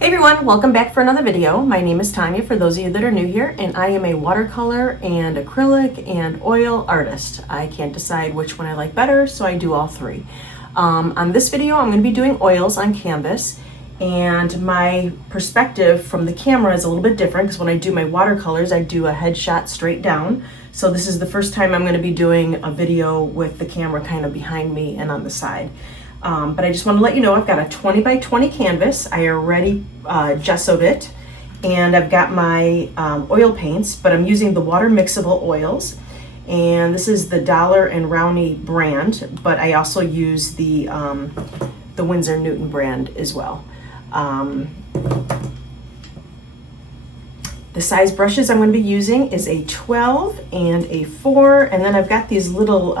Hey everyone, welcome back for another video. My name is Tanya for those of you that are new here, and I am a watercolor and acrylic and oil artist. I can't decide which one I like better, so I do all three. On this video, I'm going to be doing oils on canvas, and my perspective from the camera is a little bit different because when I do my watercolors, I do a headshot straight down. So this is the first time I'm going to be doing a video with the camera kind of behind me and on the side. But I just want to let you know I've got a 20 by 20 canvas. I already gessoed it, and I've got my oil paints, but I'm using the water mixable oils. And this is the Dollar and Rowney brand, but I also use the Winsor Newton brand as well. The size brushes I'm going to be using is a 12 and a 4, and then I've got these little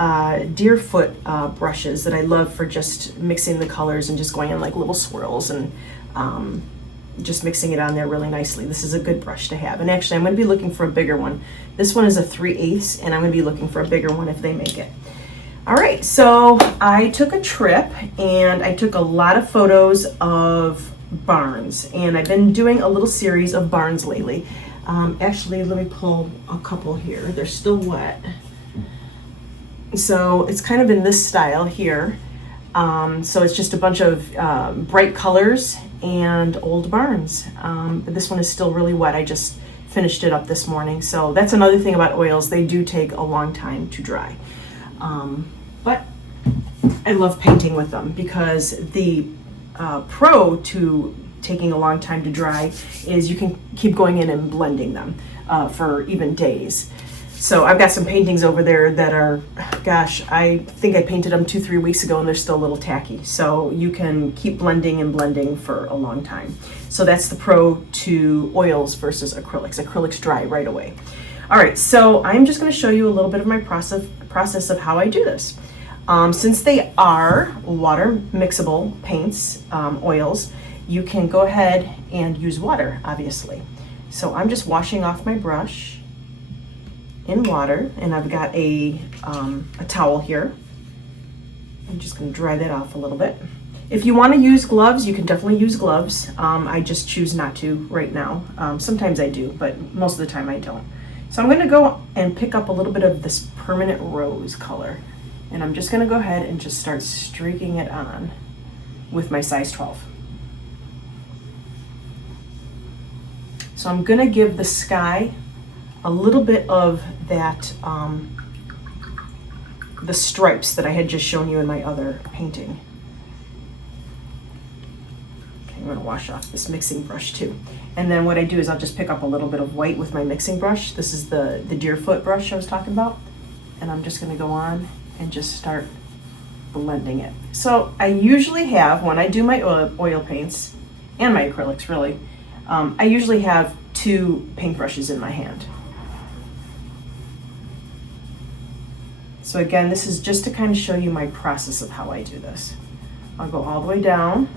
deerfoot brushes that I love for just mixing the colors and just going in like little swirls and just mixing it on there really nicely. This is a good brush to have, and actually I'm going to be looking for a bigger one. This one is a 3/8, and I'm going to be looking for a bigger one if they make it. All right, so I took a trip and I took a lot of photos of barns, and I've been doing a little series of barns lately. Actually, let me pull a couple here. They're still wet. So it's kind of in this style here. So it's just a bunch of bright colors and old barns. But this one is still really wet. I just finished it up this morning. So that's another thing about oils. They do take a long time to dry. But I love painting with them because the pro to taking a long time to dry is you can keep going in and blending them for even days. So I've got some paintings over there that are, gosh, I think I painted them 2-3 weeks ago and they're still a little tacky. So you can keep blending and blending for a long time. So that's the pro to oils versus acrylics. Acrylics dry right away. All right, so I'm just going to show you a little bit of my process of how I do this. Since they are water mixable paints, oils, you can go ahead and use water, obviously. So I'm just washing off my brush in water, and I've got a towel here. I'm just going to dry that off a little bit. If you want to use gloves, you can definitely use gloves. I just choose not to right now. Sometimes I do, but most of the time I don't. So I'm going to go and pick up a little bit of this permanent rose color. And I'm just gonna go ahead and just start streaking it on with my size 12. So I'm gonna give the sky a little bit of that, the stripes that I had just shown you in my other painting. Okay, I'm gonna wash off this mixing brush too. And then what I do is I'll just pick up a little bit of white with my mixing brush. This is the deerfoot brush I was talking about. And I'm just gonna go on and just start blending it. So I usually have, when I do my oil paints and my acrylics really, I usually have 2 paintbrushes in my hand. So again, this is just to kind of show you my process of how I do this. I'll go all the way down.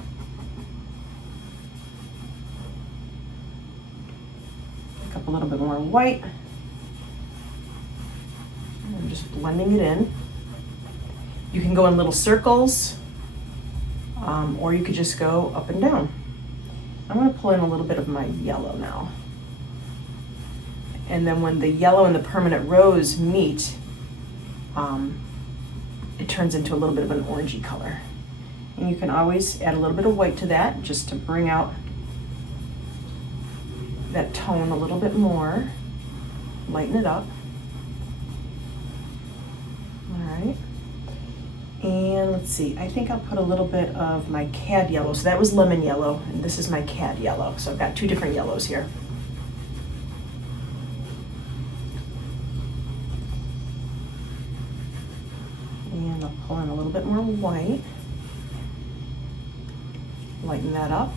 Pick up a little bit more white. And I'm just blending it in. You can go in little circles, or you could just go up and down. I'm going to pull in a little bit of my yellow now. And then when the yellow and the permanent rose meet, it turns into a little bit of an orangey color. And you can always add a little bit of white to that just to bring out that tone a little bit more, lighten it up. All right. And let's see, I think I'll put a little bit of my cad yellow. So that was lemon yellow, and this is my cad yellow. So I've got 2 different yellows here. And I'll pull in a little bit more white. Lighten that up.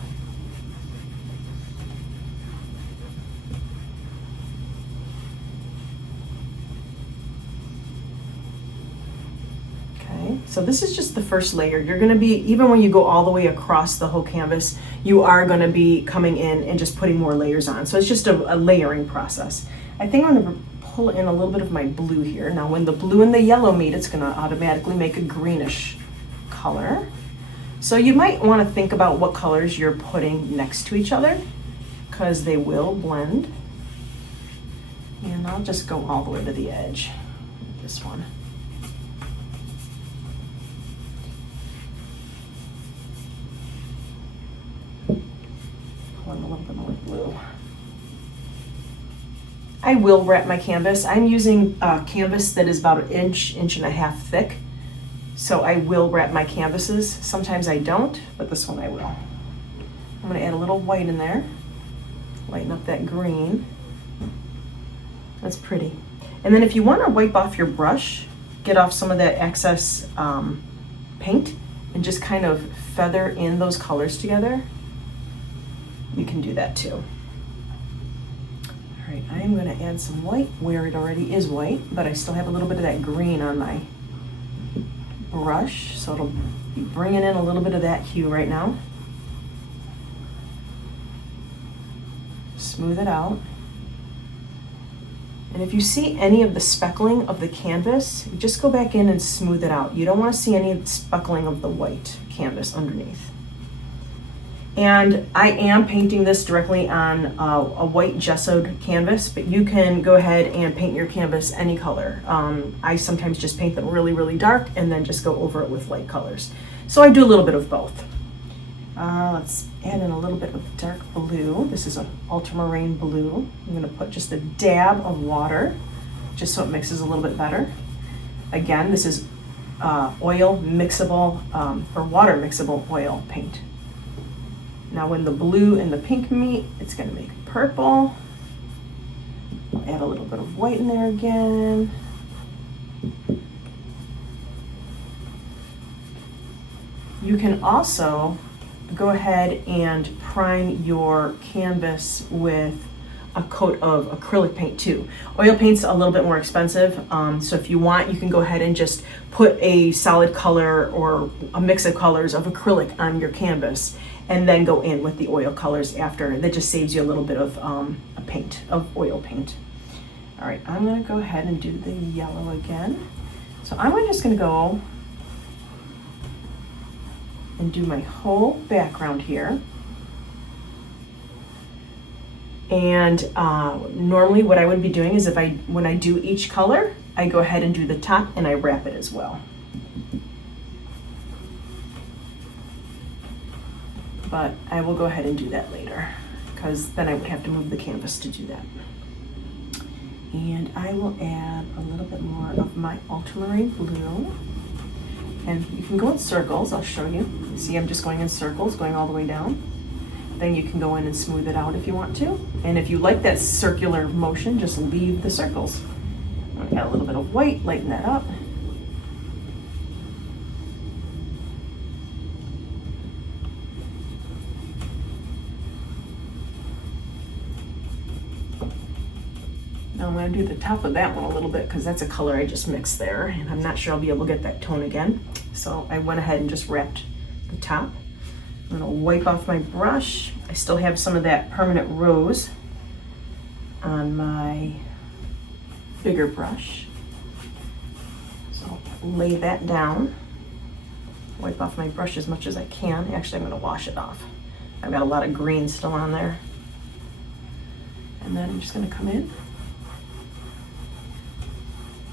So this is just the first layer. You're gonna be, even when you go all the way across the whole canvas, you are gonna be coming in and just putting more layers on. So it's just a layering process. I think I'm gonna pull in a little bit of my blue here. Now when the blue and the yellow meet, it's gonna automatically make a greenish color. So you might want to think about what colors you're putting next to each other, because they will blend. And I'll just go all the way to the edge with this one. Pull in a little bit more blue. I will wrap my canvas. I'm using a canvas that is about an inch, inch and a half thick. So I will wrap my canvases. Sometimes I don't, but this one I will. I'm gonna add a little white in there. Lighten up that green. That's pretty. And then if you wanna wipe off your brush, get off some of that excess paint and just kind of feather in those colors together, you can do that too. All right, I am gonna add some white where it already is white, but I still have a little bit of that green on my brush, so it'll be bringing in a little bit of that hue right now. Smooth it out. And if you see any of the speckling of the canvas, just go back in and smooth it out. You don't want to see any speckling of the white canvas underneath. And I am painting this directly on a white gessoed canvas, but you can go ahead and paint your canvas any color. I sometimes just paint them really, really dark and then just go over it with light colors. So I do a little bit of both. Let's add in a little bit of dark blue. This is an ultramarine blue. I'm gonna put just a dab of water, just so it mixes a little bit better. Again, this is oil mixable, or water mixable oil paint. Now when the blue and the pink meet, it's gonna make purple. I'll add a little bit of white in there again. You can also go ahead and prime your canvas with a coat of acrylic paint too. Oil paint's a little bit more expensive, so if you want, you can go ahead and just put a solid color or a mix of colors of acrylic on your canvas and then go in with the oil colors after. That just saves you a little bit of oil paint. All right, I'm gonna go ahead and do the yellow again. So I'm just gonna go and do my whole background here. And normally what I would be doing is when I do each color, I go ahead and do the top and I wrap it as well. But I will go ahead and do that later, because then I would have to move the canvas to do that. And I will add a little bit more of my ultramarine blue. And you can go in circles, I'll show you. You see I'm just going in circles, going all the way down. Then you can go in and smooth it out if you want to. And if you like that circular motion, just leave the circles. I'm gonna add a little bit of white, lighten that up. Now I'm going to do the top of that one a little bit because that's a color I just mixed there, and I'm not sure I'll be able to get that tone again. So I went ahead and just wrapped the top. I'm going to wipe off my brush. I still have some of that permanent rose on my bigger brush. So lay that down. Wipe off my brush as much as I can. Actually, I'm going to wash it off. I've got a lot of green still on there. And then I'm just going to come in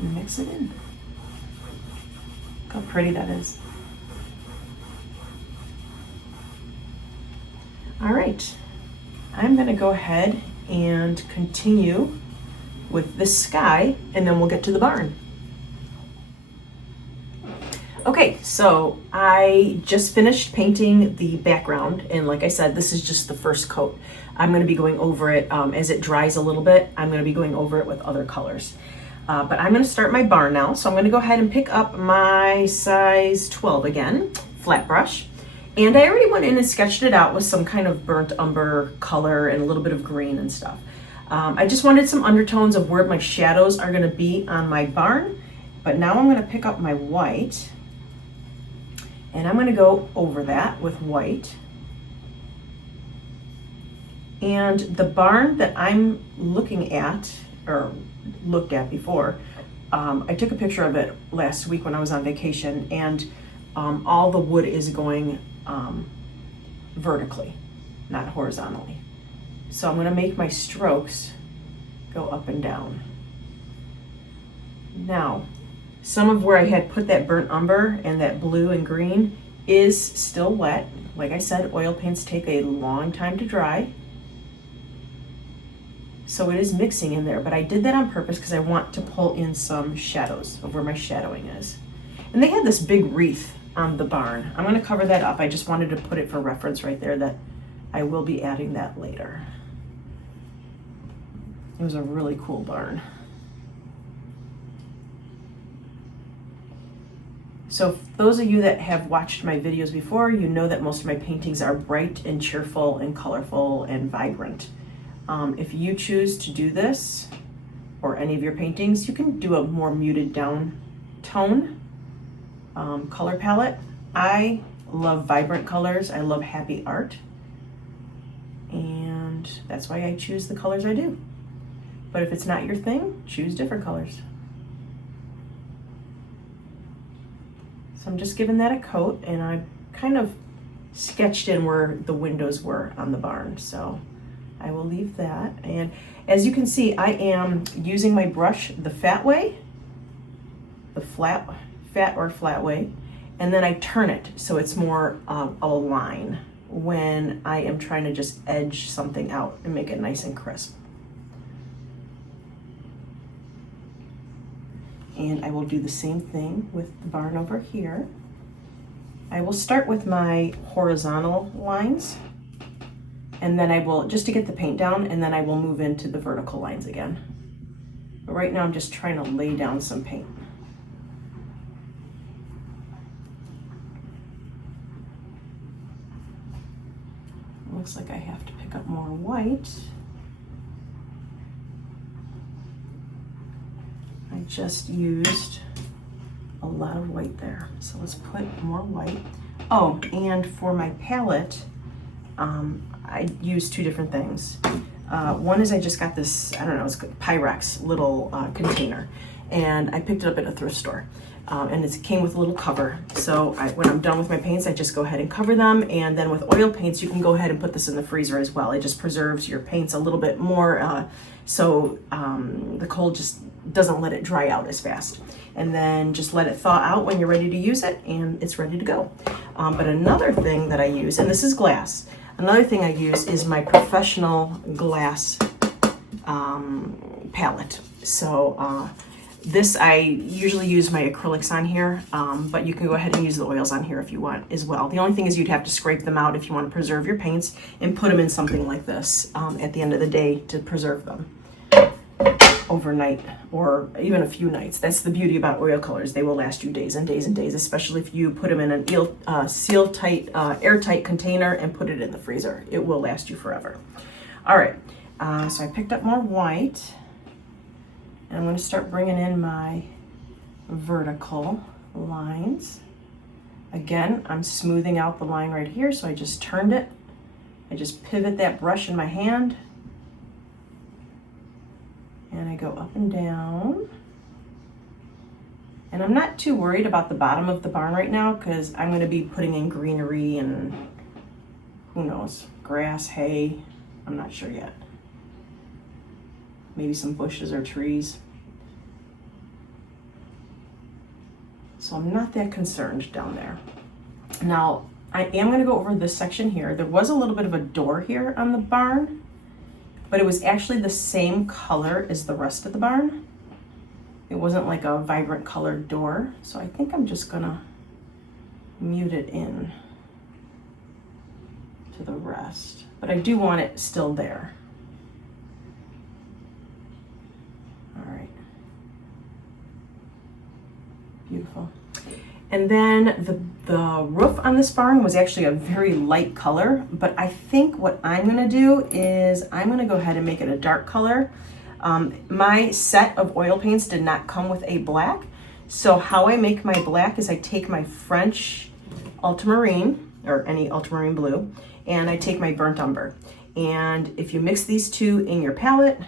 and mix it in. Look how pretty that is. All right, I'm gonna go ahead and continue with the sky, and then we'll get to the barn. Okay, so I just finished painting the background, and like I said, this is just the first coat. I'm gonna be going over it as it dries a little bit. I'm gonna be going over it with other colors. But I'm gonna start my barn now. So I'm gonna go ahead and pick up my size 12 again, flat brush. And I already went in and sketched it out with some kind of burnt umber color and a little bit of green and stuff. I just wanted some undertones of where my shadows are gonna be on my barn. But now I'm gonna pick up my white and I'm gonna go over that with white. And the barn that I'm looking at, or looked at before, I took a picture of it last week when I was on vacation, and all the wood is going vertically, not horizontally. So I'm going to make my strokes go up and down. Now, some of where I had put that burnt umber and that blue and green is still wet. Like I said, oil paints take a long time to dry. So it is mixing in there, but I did that on purpose because I want to pull in some shadows of where my shadowing is. And they had this big wreath on the barn. I'm going to cover that up. I just wanted to put it for reference right there that I will be adding that later. It was a really cool barn. So those of you that have watched my videos before, you know that most of my paintings are bright and cheerful and colorful and vibrant. If you choose to do this, or any of your paintings, you can do a more muted down tone color palette. I love vibrant colors. I love happy art. And that's why I choose the colors I do. But if it's not your thing, choose different colors. So I'm just giving that a coat, and I kind of sketched in where the windows were on the barn. So I will leave that. And as you can see, I am using my brush the fat way, the fat or flat way, and then I turn it so it's more a line when I am trying to just edge something out and make it nice and crisp. And I will do the same thing with the barn over here. I will start with my horizontal lines, and then I will, just to get the paint down, and then I will move into the vertical lines again. But right now I'm just trying to lay down some paint. It looks like I have to pick up more white. I just used a lot of white there. So let's put more white. Oh, and for my palette, I use two different things. One is I just got this, I don't know, it's Pyrex little container, and I picked it up at a thrift store. And it came with a little cover. So when I'm done with my paints, I just go ahead and cover them. And then with oil paints, you can go ahead and put this in the freezer as well. It just preserves your paints a little bit more, so the cold just doesn't let it dry out as fast. And then just let it thaw out when you're ready to use it, and it's ready to go. But another thing that I use, and this is glass, another thing I use is my professional glass palette. So this, I usually use my acrylics on here, but you can go ahead and use the oils on here if you want as well. The only thing is you'd have to scrape them out if you want to preserve your paints and put them in something like this at the end of the day to preserve them overnight or even a few nights. That's the beauty about oil colors. They will last you days and days and days, especially if you put them in an seal-tight, airtight container and put it in the freezer. It will last you forever. All right, so I picked up more white. And I'm going to start bringing in my vertical lines. Again, I'm smoothing out the line right here, so I just turned it. I just pivot that brush in my hand, and I go up and down. And I'm not too worried about the bottom of the barn right now because I'm going to be putting in greenery and who knows, grass, hay, I'm not sure yet. Maybe some bushes or trees. So I'm not that concerned down there. Now, I am going to go over this section here. There was a little bit of a door here on the barn, but it was actually the same color as the rest of the barn. It wasn't like a vibrant colored door. So I think I'm just gonna mute it in to the rest, but I do want it still there. All right, beautiful. And then the roof on this barn was actually a very light color, but I think what I'm gonna do is I'm gonna go ahead and make it a dark color. My set of oil paints did not come with a black, so how I make my black is I take my French ultramarine, or any ultramarine blue, and I take my burnt umber. And if you mix these two in your palette,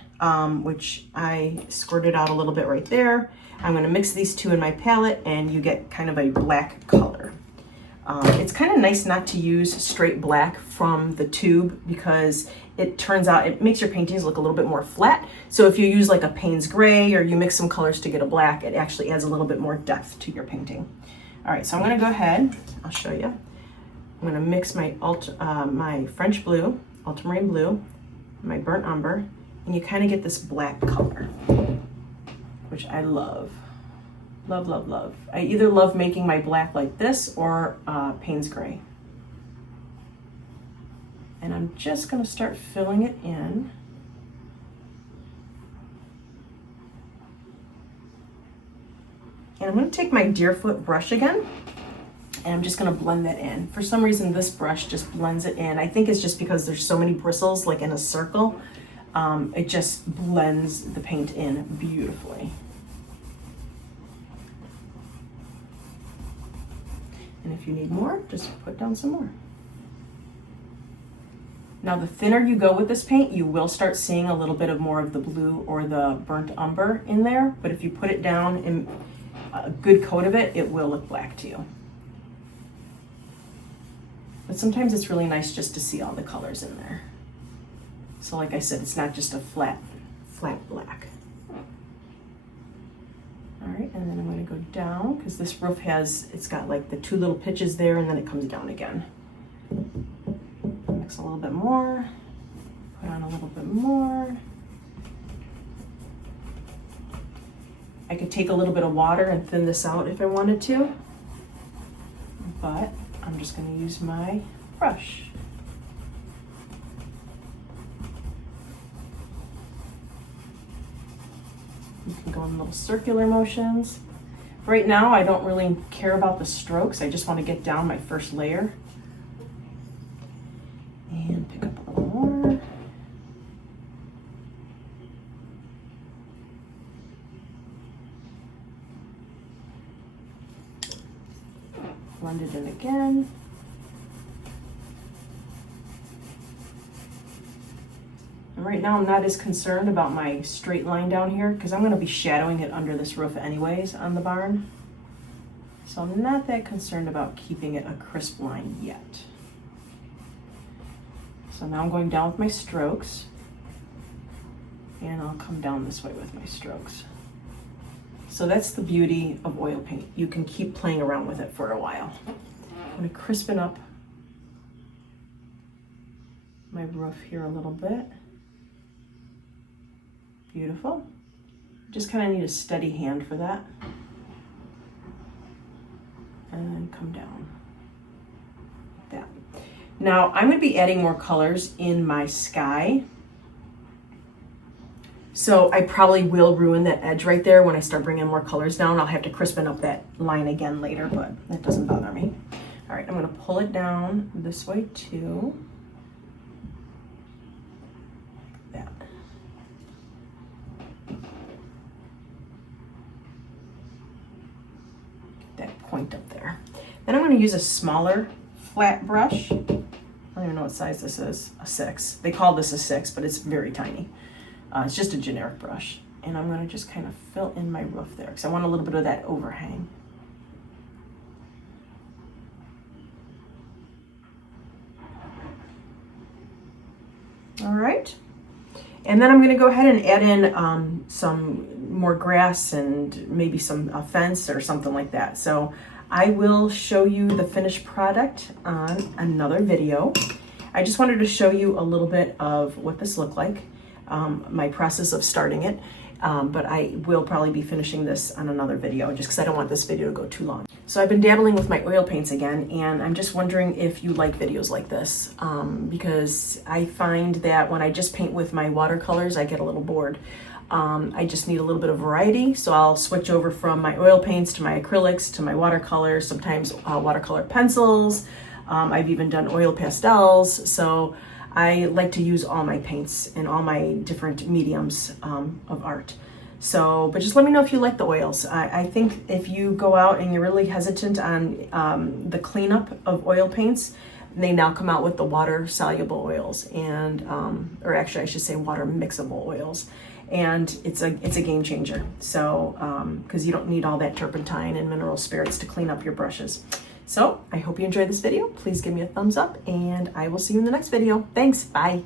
which I squirted out a little bit right there, I'm gonna mix these two in my palette and you get kind of a black color. It's kind of nice not to use straight black from the tube because it turns out it makes your paintings look a little bit more flat. So if you use like a Payne's gray or you mix some colors to get a black, it actually adds a little bit more depth to your painting. All right, so I'm gonna go ahead, I'll show you. I'm gonna mix my my French blue, ultramarine blue, my burnt umber, and you kind of get this black color, which I love. Love, love, love. I either love making my black like this or Payne's gray. And I'm just gonna start filling it in. And I'm gonna take my Deerfoot brush again, and I'm just gonna blend that in. For some reason, this brush just blends it in. I think it's just because there's so many bristles, like in a circle, it just blends the paint in beautifully. And if you need more, just put down some more. Now, the thinner you go with this paint, you will start seeing a little bit of more of the blue or the burnt umber in there. But if you put it down in a good coat of it, it will look black to you. But sometimes it's really nice just to see all the colors in there. So like I said, it's not just a flat black. All right, and then I'm gonna go down because this roof it's got like the two little pitches there and then it comes down again. Mix a little bit more, put on a little bit more. I could take a little bit of water and thin this out if I wanted to, but I'm just gonna use my brush. You can go in little circular motions. Right now, I don't really care about the strokes. I just want to get down my first layer. And pick up a little more. Blend it in again. And right now I'm not as concerned about my straight line down here because I'm going to be shadowing it under this roof anyways on the barn. So I'm not that concerned about keeping it a crisp line yet. So now I'm going down with my strokes, and I'll come down this way with my strokes. So that's the beauty of oil paint. You can keep playing around with it for a while. I'm going to crispen up my roof here a little bit. Beautiful. Just kind of need a steady hand for that. And then come down like that. Now I'm going to be adding more colors in my sky. So I probably will ruin that edge right there when I start bringing more colors down. I'll have to crispen up that line again later, but that doesn't bother me. All right, I'm going to pull it down this way too. Point up there. Then I'm going to use a smaller flat brush. I don't even know what size this is. A 6. They call this a 6, but it's very tiny. It's just a generic brush. And I'm going to just kind of fill in my roof there because I want a little bit of that overhang. All right. And then I'm going to go ahead and add in some more grass and maybe some fence or something like that. So I will show you the finished product on another video. I just wanted to show you a little bit of what this looked like, my process of starting it. But I will probably be finishing this on another video just because I don't want this video to go too long. So I've been dabbling with my oil paints again, and I'm just wondering if you like videos like this, because I find that when I just paint with my watercolors, I get a little bored. I just need a little bit of variety, so I'll switch over from my oil paints to my acrylics to my watercolors, sometimes watercolor pencils. I've even done oil pastels, so I like to use all my paints and all my different mediums of art. So, but just let me know if you like the oils. I think if you go out and you're really hesitant on the cleanup of oil paints, they now come out with the water soluble oils and, or actually I should say water mixable oils. And it's a game changer. So, because you don't need all that turpentine and mineral spirits to clean up your brushes. So I hope you enjoyed this video. Please give me a thumbs up and I will see you in the next video. Thanks, bye.